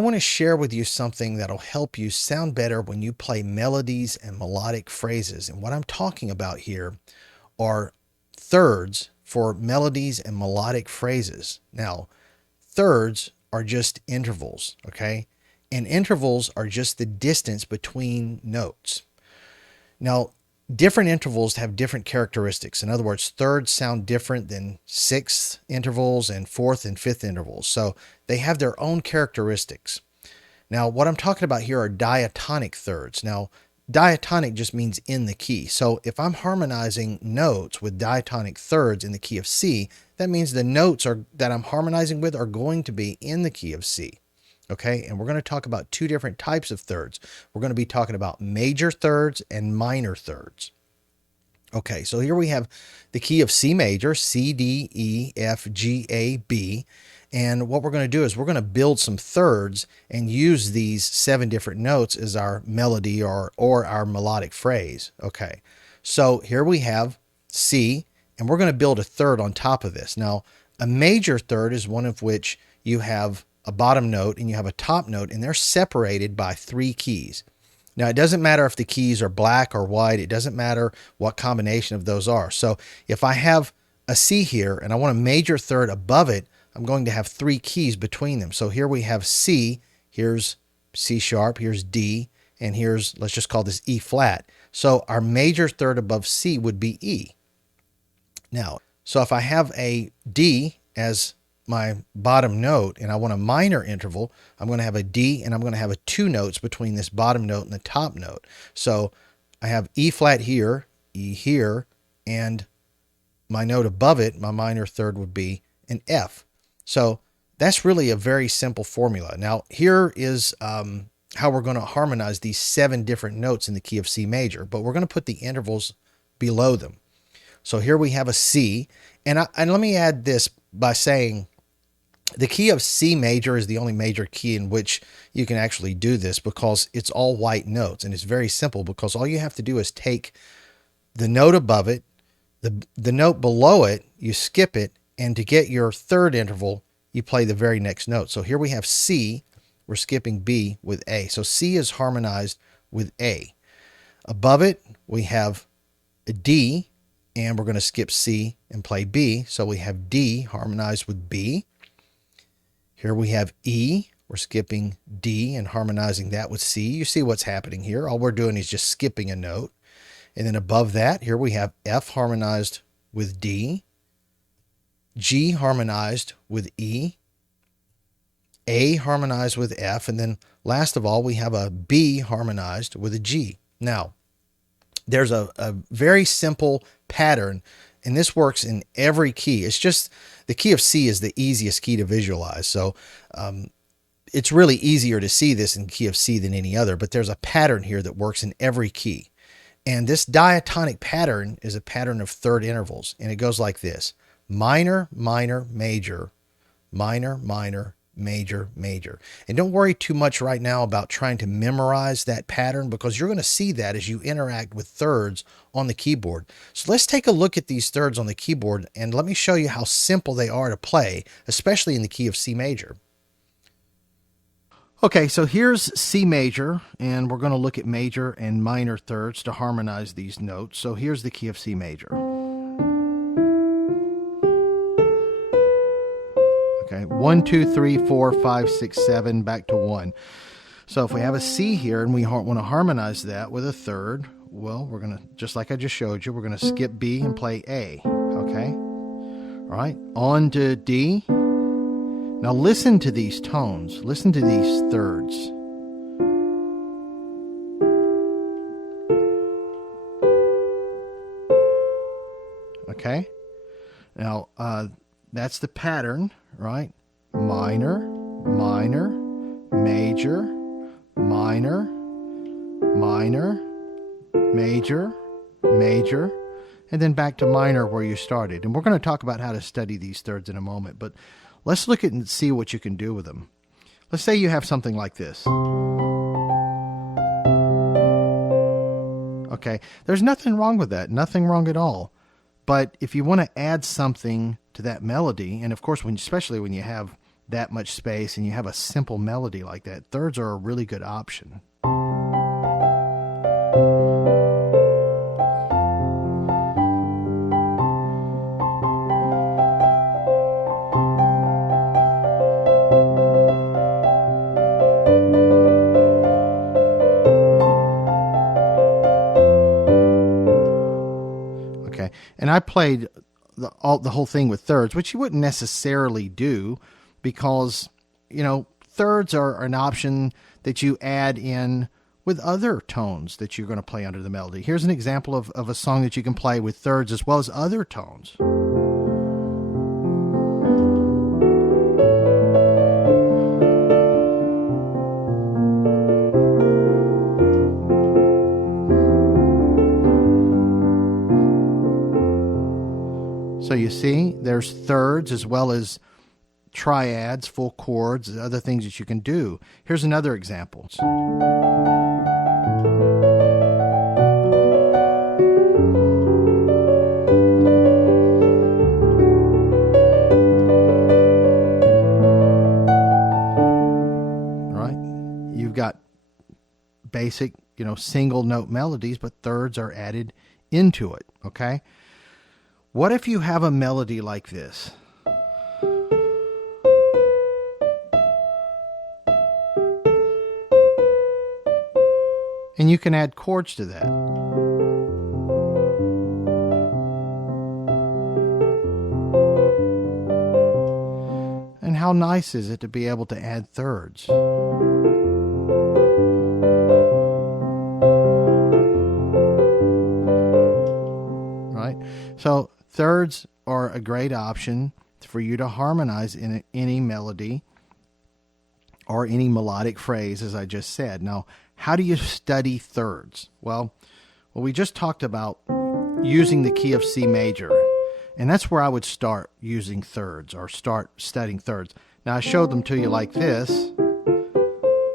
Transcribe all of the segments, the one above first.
want to share with you something that'll help you sound better when you play melodies and melodic phrases. And what I'm talking about here are thirds for melodies and melodic phrases. Now, thirds are just intervals, okay? And intervals are just the distance between notes. Now, different intervals have different characteristics. In other words, thirds sound different than sixth intervals and fourth and fifth intervals. So they have their own characteristics. Now, what I'm talking about here are diatonic thirds. Now, diatonic just means in the key. So if I'm harmonizing notes with diatonic thirds in the key of C, that means the notes that I'm harmonizing with are going to be in the key of C. Okay, and we're going to talk about two different types of thirds. We're going to be talking about major thirds and minor thirds. Okay, so here we have the key of C major, C, D, E, F, G, A, B. And what we're going to do is we're going to build some thirds and use these 7 different notes as our melody or our melodic phrase. Okay, so here we have C, and we're going to build a third on top of this. Now, a major third is one of which you have a bottom note and you have a top note, and they're separated by 3 keys. Now, it doesn't matter if the keys are black or white. It doesn't matter what combination of those are. So if I have a C here and I want a major third above it, I'm going to have 3 keys between them. So here we have C, here's C sharp, here's D, and here's, let's just call this E flat. So our major third above C would be E. Now, so if I have a D as my bottom note and I want a minor interval, I'm going to have a D and I'm going to have 2 notes between this bottom note and the top note. So I have E flat here, E here, and my note above it, my minor third, would be an F. So that's really a very simple formula. Now here is how we're going to harmonize these 7 different notes in the key of C major, but we're going to put the intervals below them. So here we have a C, and let me add this by saying the key of C major is the only major key in which you can actually do this, because it's all white notes, and it's very simple because all you have to do is take the note above it, the note below it, you skip it, and to get your third interval, you play the very next note. So here we have C, we're skipping B with A. So C is harmonized with A. Above it, we have a D, and we're going to skip C and play B. So we have D harmonized with B. Here we have E. We're skipping D and harmonizing that with C. You see what's happening here. All we're doing is just skipping a note. And then above that, here we have F harmonized with D, G harmonized with E, A harmonized with F, and then last of all, we have a B harmonized with a G. Now, there's a very simple pattern, and this works in every key. It's just the key of C is the easiest key to visualize. So it's really easier to see this in key of C than any other, but there's a pattern here that works in every key. And this diatonic pattern is a pattern of third intervals, and it goes like this: minor, minor, major, minor, minor, major, major. And don't worry too much right now about trying to memorize that pattern, because you're going to see that as you interact with thirds on the keyboard. So let's take a look at these thirds on the keyboard, and let me show you how simple they are to play, especially in the key of C major. Okay, so here's C major, and we're going to look at major and minor thirds to harmonize these notes. So here's the key of C major. Okay, 1, 2, 3, 4, 5, 6, 7, back to 1. So if we have a C here and we want to harmonize that with a third, well, we're going to, just like I just showed you, we're going to skip B and play A. Okay, all right, on to D. Now listen to these tones. Listen to these thirds. Okay, now that's the pattern, right? Minor, minor, major, minor, minor, major, major, and then back to minor where you started. And we're going to talk about how to study these thirds in a moment, but let's look at and see what you can do with them. Let's say you have something like this. Okay, there's nothing wrong with that, nothing wrong at all. But if you want to add something to that melody, and of course, especially when you have that much space and you have a simple melody like that, thirds are a really good option. Okay, and I played the whole thing with thirds, which you wouldn't necessarily do because, you know, thirds are an option that you add in with other tones that you're going to play under the melody. Here's an example of a song that you can play with thirds as well as other tones. So you see, there's thirds as well as triads, full chords, other things that you can do. Here's another example. All right, you've got basic, you know, single note melodies, but thirds are added into it, okay? What if you have a melody like this? And you can add chords to that. And how nice is it to be able to add thirds? Right? So thirds are a great option for you to harmonize in any melody or any melodic phrase, as I just said. Now, how do you study thirds? Well, we just talked about using the key of C major, and that's where I would start using thirds or start studying thirds. Now, I showed them to you like this,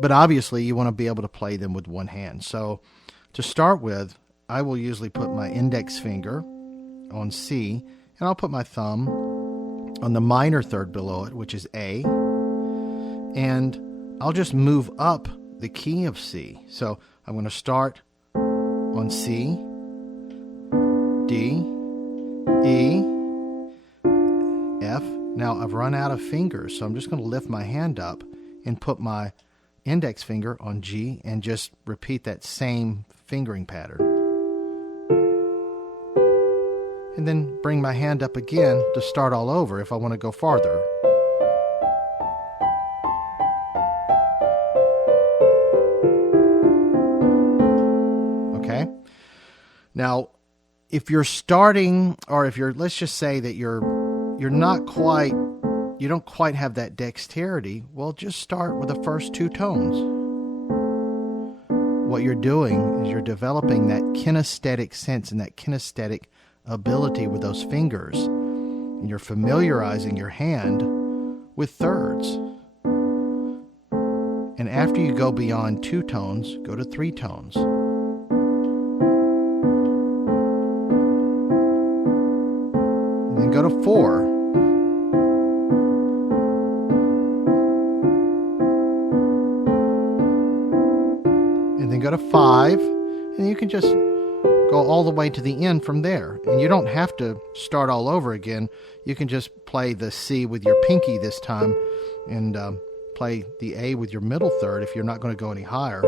but obviously you want to be able to play them with one hand. So to start with, I will usually put my index finger on C, and I'll put my thumb on the minor third below it, which is A, and I'll just move up the key of C. So I'm going to start on C, D, E, F. Now I've run out of fingers, so I'm just going to lift my hand up and put my index finger on G and just repeat that same fingering pattern. And then bring my hand up again to start all over if I want to go farther. Okay? Now, if you're starting, or if you're, let's just say that you don't quite have that dexterity, well, just start with the first two tones. What you're doing is you're developing that kinesthetic sense and that kinesthetic ability with those fingers, and you're familiarizing your hand with thirds. And after you go beyond two tones, go to three tones. And then go to four. And then go to five, and you can just go all the way to the end from there. And you don't have to start all over again. You can just play the C with your pinky this time and play the A with your middle third if you're not going to go any higher.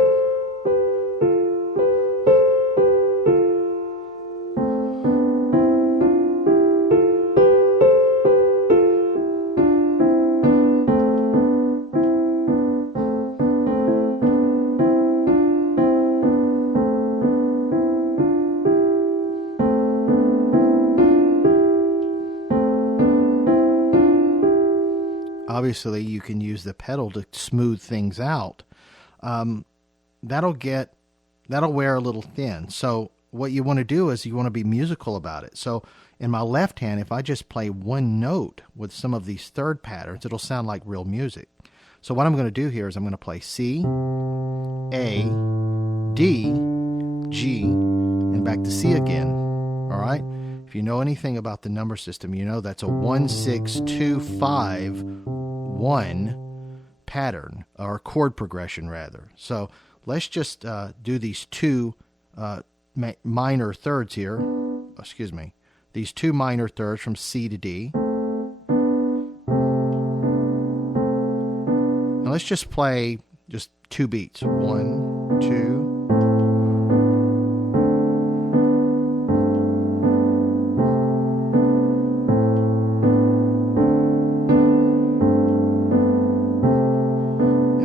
Obviously, you can use the pedal to smooth things out. That'll wear a little thin. So what you want to do is you want to be musical about it. So in my left hand, if I just play one note with some of these third patterns, it'll sound like real music. So what I'm going to do here is I'm going to play C, A, D, G, and back to C again. All right? If you know anything about the number system, you know that's a 1, 6, 2, 5, one pattern, or chord progression rather. So let's just do these two minor thirds here. Excuse me. These two minor thirds from C to D. And let's just play just two beats. 1, 2.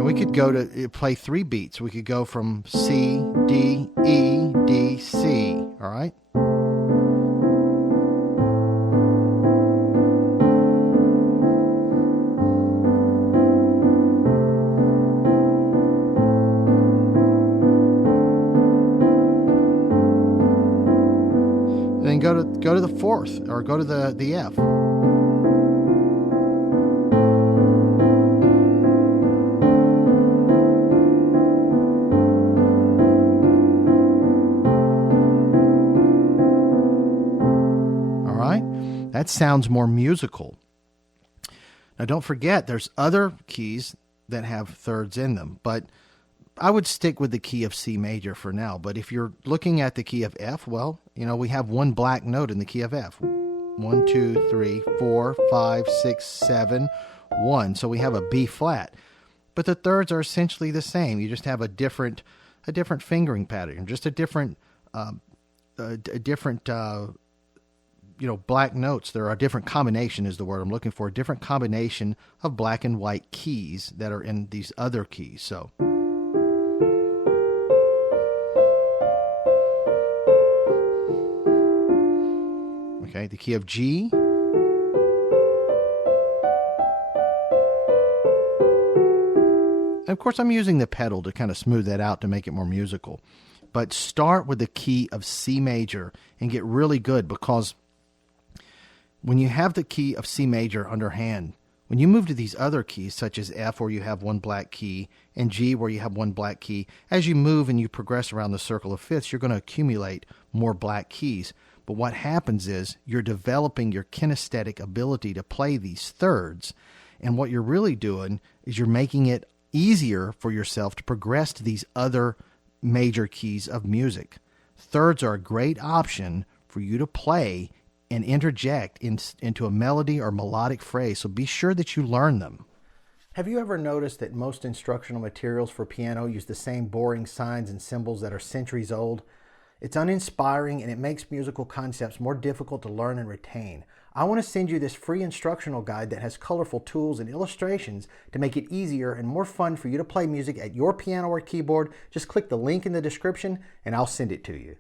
We could go to play 3 beats. We could go from C, D, E, D, C. All right? And then go to the fourth, or go to the F. That sounds more musical. Now don't forget, there's other keys that have thirds in them, but I would stick with the key of C major for now. But if you're looking at the key of F, well, we have one black note in the key of F. 1, 2, 3, 4, 5, 6, 7, 1. So we have a B flat. But the thirds are essentially the same. You just have a different fingering pattern, just a different black notes. There are a different combination is the word I'm looking for. A different combination of black and white keys that are in these other keys. So okay, the key of G. And of course, I'm using the pedal to kind of smooth that out to make it more musical. But start with the key of C major and get really good, because when you have the key of C major underhand, when you move to these other keys, such as F, where you have one black key, and G, where you have one black key, as you move and you progress around the circle of fifths, you're going to accumulate more black keys. But what happens is you're developing your kinesthetic ability to play these thirds. And what you're really doing is you're making it easier for yourself to progress to these other major keys of music. Thirds are a great option for you to play and interject into a melody or melodic phrase, so be sure that you learn them. Have you ever noticed that most instructional materials for piano use the same boring signs and symbols that are centuries old? It's uninspiring, and it makes musical concepts more difficult to learn and retain. I want to send you this free instructional guide that has colorful tools and illustrations to make it easier and more fun for you to play music at your piano or keyboard. Just click the link in the description and I'll send it to you.